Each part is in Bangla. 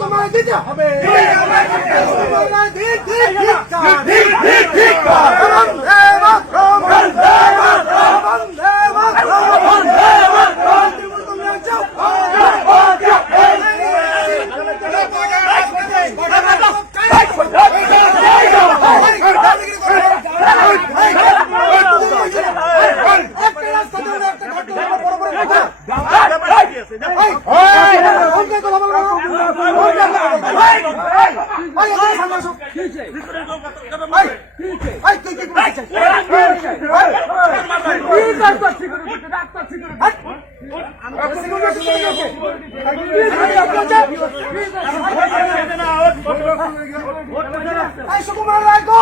তোমায় দিতে হবে সুকুমার রায় ধিক ধিক ধিক বন্দে মাতরম বন্দে মাতরম বন্দে মাতরম বন্দে মাতরম তোমরা যাও একটা রাস্তা ধরে না, একটা ঘাট ধরে না, বড় বড় কথা। এই, অঙ্কে কথা বলো না। অঙ্কে কথা বলো না। এই, এই, এখানে সামনে আসো। এই, এই, তুই কি করতে চাস? এই, কি করতে চাস? এই সুকুমার রায় গো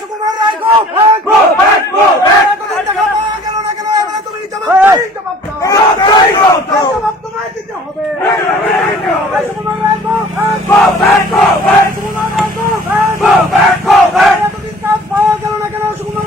সুকুমার রায় গো গেল না কেন এবার তুমি জবাব দাও। জবাব তোমায় দিতে হবে এই সুকুমার রায় গো এই সুকুমার রায় গো এতদিন কাজ পাওয়া গেল না কেন সুকুমার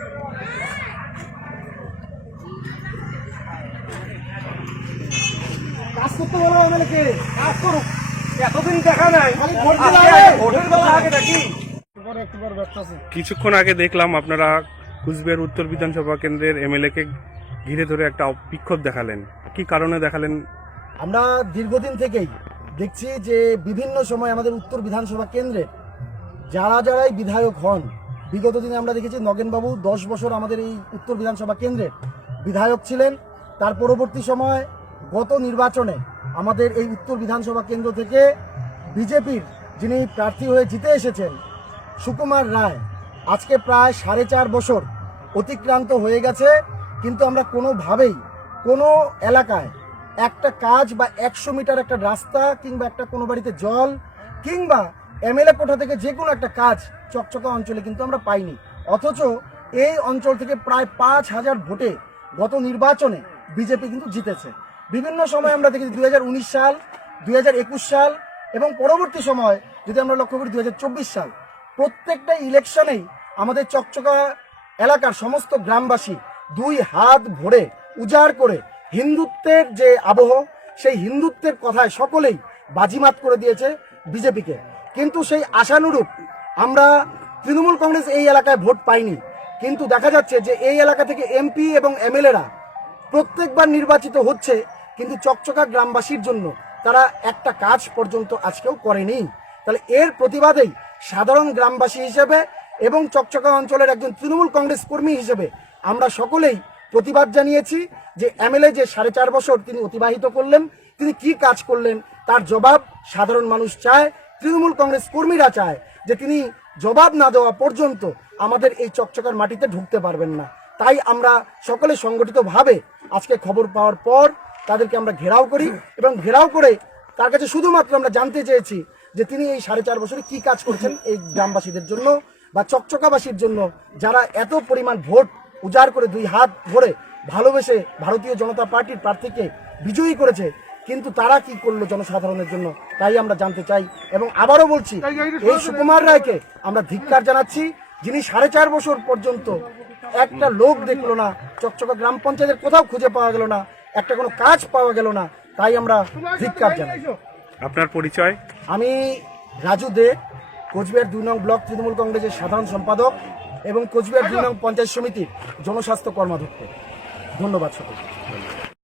করতে বলো এমএলএ কে কাজ করুক। এতদিন দেখা নাই। ভোটের বেলা আগে দেখি। কিছুক্ষণ আগে দেখলাম আপনারা কুচবিহার উত্তর বিধানসভা কেন্দ্রের এমএলএ কে ঘিরে ধরে একটা বিক্ষোভ দেখালেন। কি কারণে দেখালেন? আমরা দীর্ঘদিন থেকেই দেখছি যে বিভিন্ন সময় আমাদের উত্তর বিধানসভা কেন্দ্রে যারা যারাই বিধায়ক হন বিগত দিনে আমরা দেখেছি নগেনবাবু দশ বছর আমাদের এই উত্তর বিধানসভা কেন্দ্রের বিধায়ক ছিলেন। তার পরবর্তী সময় গত নির্বাচনে আমাদের এই উত্তর বিধানসভা কেন্দ্র থেকে বিজেপির যিনি প্রার্থী হয়ে জিতে এসেছেন, সুকুমার রায়, আজকে প্রায় সাড়ে চার বছর অতিক্রান্ত হয়ে গেছে, কিন্তু আমরা কোনোভাবেই কোনো এলাকায় একটা কাজ বা একশো মিটার একটা রাস্তা কিংবা একটা কোনো বাড়িতে জল কিংবা এমএলএ কোঠা থেকে যে কোনো একটা কাজ চকচকা অঞ্চলে কিন্তু আমরা পাইনি। অথচ এই অঞ্চল থেকে প্রায় পাঁচ হাজার ভোটে গত নির্বাচনে বিজেপি কিন্তু জিতেছে। বিভিন্ন সময় আমরা দেখেছি দুই হাজার উনিশ সাল, দুই হাজার একুশ সাল এবং পরবর্তী সময় যদি আমরা লক্ষ্য করি দু হাজার চব্বিশ সাল। প্রত্যেকটা ইলেকশনেই আমাদের চকচকা এলাকার সমস্ত গ্রামবাসী দুই হাত ভরে উজাড় করে হিন্দুত্বের যে আবহ, সেই হিন্দুত্বের কথায় সকলেই বাজিমাত করে দিয়েছে বিজেপিকে। কিন্তু সেই আশানুরূপ আমরা তৃণমূল কংগ্রেস এই এলাকায় ভোট পাইনি। কিন্তু দেখা যাচ্ছে যে এই এলাকা থেকে এমপি এবং এমএলএরা প্রত্যেকবার নির্বাচিত হচ্ছে কিন্তু চকচকা গ্রামবাসীর জন্য তারা একটা কাজ পর্যন্ত আজকেও করেনি। তাহলে এর প্রতিবাদেই সাধারণ গ্রামবাসী হিসেবে এবং চকচকা অঞ্চলের একজন তৃণমূল কংগ্রেস কর্মী হিসেবে আমরা সকলেই প্রতিবাদ জানিয়েছি যে এমএলএ যে সাড়ে চার বছর তিনি অতিবাহিত করলেন, তিনি কি কাজ করলেন তার জবাব সাধারণ মানুষ চায়, তৃণমূল কংগ্রেস কর্মীরা চায় যে তিনি জবাব না দেওয়া পর্যন্ত আমাদের এই চকচকার মাটিতে ঢুকতে পারবেন না। তাই আমরা সকলে সংগঠিতভাবে আজকে খবর পাওয়ার পর তাদেরকে আমরা ঘেরাও করি এবং ঘেরাও করে তার কাছে শুধুমাত্র আমরা জানতে চেয়েছি যে তিনি এই সাড়ে চার বছরে কি কাজ করছেন এই গ্রামবাসীদের জন্য বা চকচকাবাসীর জন্য যারা এত পরিমাণ ভোট উজাড় করে দুই হাত ভরে ভালোবেসে ভারতীয় জনতা পার্টির প্রার্থীকে বিজয়ী করেছে কিন্তু তারা কি করল জনসাধারণের জন্য তাই আমরা জানতে চাই এবং আবারও বলছি এই সুকুমার রায়কে আমরা ধিক্কার জানাচ্ছি যিনি সাড়ে চার বছর পর্যন্ত একটা লোক দেখল না চকচকা গ্রাম পঞ্চায়েতের কোথাও খুঁজে পাওয়া গেল না একটা কোনো কাজ পাওয়া গেল না তাই আমরা ধিক্কার জানাই। আপনার পরিচয়? আমি রাজু দে কোচবিহার দুই নং ব্লক তৃণমূল কংগ্রেসের সাধারণ সম্পাদক এবং কোচবিহার দুই নং পঞ্চায়েত সমিতির জনস্বাস্থ্য কর্মাধ্যক্ষ। ধন্যবাদ সকলকে।